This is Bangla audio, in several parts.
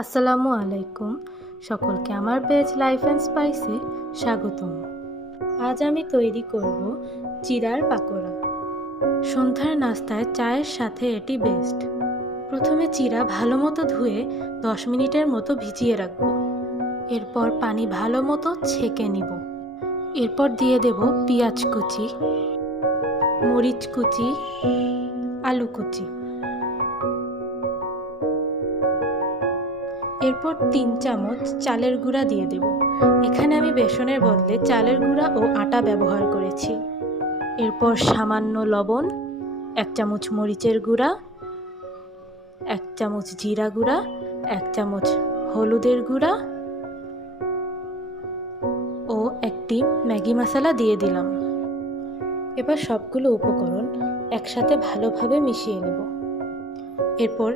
আসসালামু আলাইকুম। সকলকে আমার পেজ লাইফ অ্যান্ড স্পাইসে স্বাগতম। আজ আমি তৈরি করব চিড়ার পাকোড়া। সন্ধ্যার নাস্তায় চায়ের সাথে এটি বেস্ট। প্রথমে চিড়া ভালো মতো ধুয়ে 10 মিনিটের মতো ভিজিয়ে রাখব। এরপর পানি ভালো মতো ছেঁকে নিব। এরপর দিয়ে দেব পেঁয়াজ কুচি, মরিচ কুচি, আলু কুচি। এরপর 3 চামচ চালের গুঁড়া দিয়ে দেব। এখানে আমি বেসনের বদলে চালের গুঁড়া ও আটা ব্যবহার করেছি। এরপর সামান্য লবণ, 1 চামচ মরিচের গুঁড়া, 1 চামচ জিরা গুঁড়া, 1 চামচ হলুদের গুঁড়া ও একটি ম্যাগি মশলা দিয়ে দিলাম। এবার সবগুলো উপকরণ একসাথে ভালোভাবে মিশিয়ে নেব। এরপর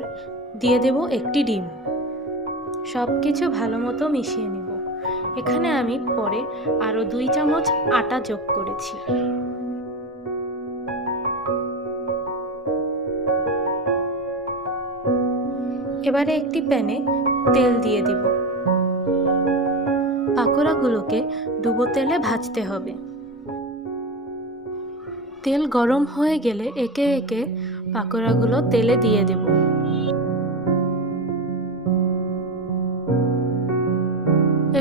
দিয়ে দেব একটি ডিম। সব কিছু ভালো মতো মিশিয়ে নেব। এখানে আমি পরে আরও 2 চামচ আটা যোগ করেছি। এবারে একটি প্যানে তেল দিয়ে দিব। পাকোড়াগুলোকে ডুবো তেলে ভাজতে হবে। তেল গরম হয়ে গেলে একে একে পাকোড়াগুলো তেলে দিয়ে দেব।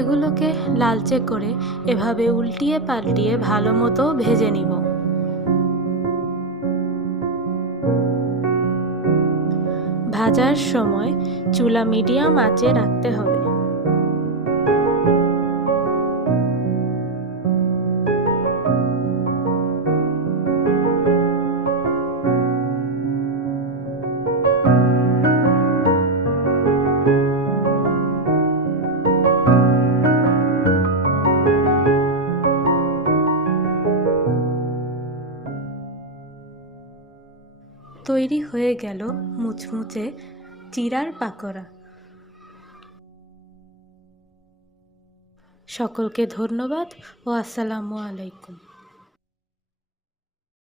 এগুলোকে লালচে করে এভাবে উল্টিয়ে পাল্টিয়ে ভালো মতো ভেজে নিব। ভাজার সময় চুলা মিডিয়াম আঁচে রাখতে হবে। তৈরি হয়ে গেল মুচমুচে চিড়ার পাকোড়া। সকলকে ধন্যবাদ ও আসসালামু আলাইকুম।